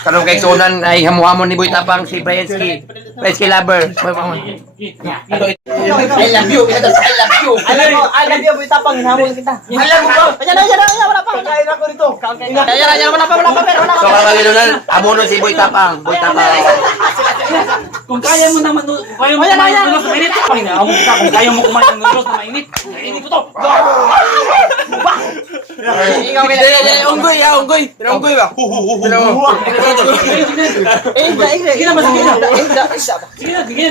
Kalong kay Sonan ay hamu-hamon ni Boy Tapang si Brensky. Brensky lover. I love you. I love you. I love you, Boy Tapang. Hinamon kita. Alam mo ko. Ayan, wala pa. Kain ako dito. Ayan, wala pa. So kalagalunan, hamunon si Boy Tapang. Boy Tapang. Kung kaya mo naman, kaya mo kumain ng noodles na mainit, panginaamon kita. Kung kaya mo kumain ng noodles na mainit, mainit mo to. Ikaw Unggoy ba? Sige na, sige na. Sige na, sige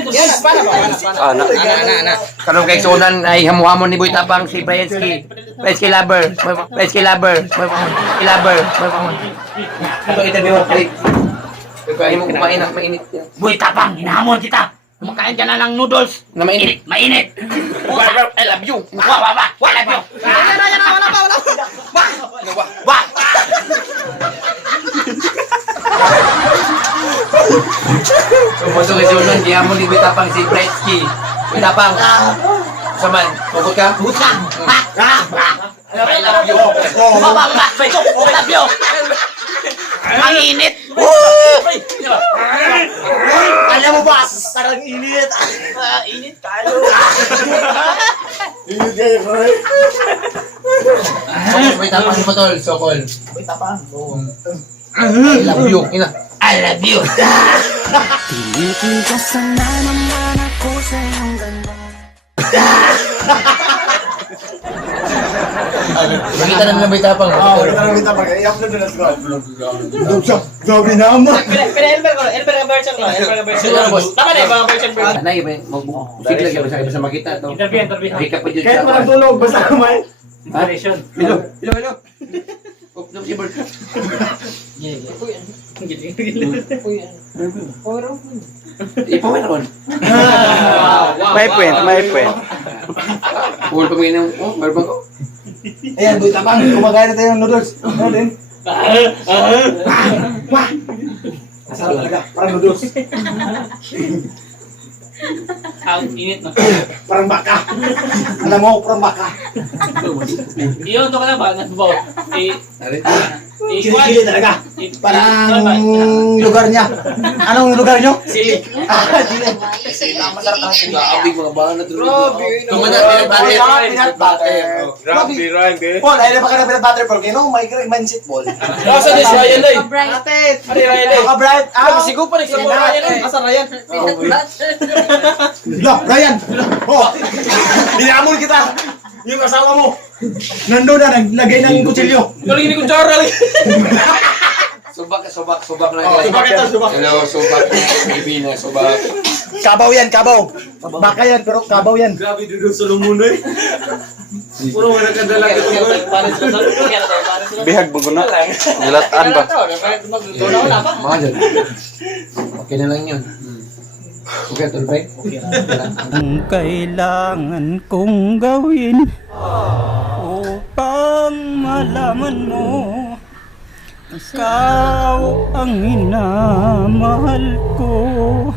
na. Kalong kay Sonan ay hamu-hamon ni Boy Tapang si Brensky. Brensky lover. Brensky lover. Ito interview mo, please. Kaya mo kumain ng mainit. Boy Tapang, hinahamon kita. Kumakain ka na ng noodles. Na mainit. Mainit. I love you. Wala you. Wah! Pumasok kay Sonan, kaya mo ni Boy Tapang si Brensky. Boy Tapang. Saman, pagod ka? I love you. I love you. Ang init. Alam mo ba? Parang init. Init kayo. Init kayo, Koy. Boy Tapang si Patol, Sokol. Boy Tapang. I love you. Ina. I love you. Tinitigasan na naman ako sa iyong ganda. Makita na ng Boy Tapang. Boy Tapang. I-upload na sa upload. Gabi naman. Elber ka version ko. Tama na yung version ko. Anay, magbusigla ka ba sa makita to? Interview. Hika pa dyan Kahit sa... walang tulog, basta kumain. Inspiration. Hello. Oops, si Bert. Ipawin ako. May point. Bukol pa ngayon ng... barbang ko. Ayan, Boy Tapang. Kumakain na tayo ng noodles. Ano din? Masarap talaga. Parang noodles. Ang init na. Parang baka. Alam mo, parang baka. Iyon to ka na ba? Nasbaw. Kilikili talaga. Parang lugar niya. Anong lugar niyo? Sili. Sili. Masarap talaga. Grabe mga bahan na tulog. Grabe. Peanut butter. Grabe, Ryan. Paul, ayun pa ka na peanut butter, Paul. You know, my mindset, Paul. Nasa this Ryan ay. Natin. Ari Ryan ay. Ako, Brian. Sigo pa nagsabaw Ryan ay. Asa Ryan? Ryan. Oh, dinamol kita. Yung asawa mo. Nandun na, naglagay ng kutsilyo. Galing ni kutsara lagi. Subak na. Subak ito, subak. Hello, subak. Pilipinas, subak. Kabaw yan, kabaw. Baka yan, pero kabaw yan. Grabe dudong sa lumunay. Puro nga nakadala ka ito. Bihag bago na. Gilatan ba? Mga dyan. Okay na lang yun. Okay, tulpay. Ang kailangan kong gawin upang malaman mo ikaw ang minamahal ko.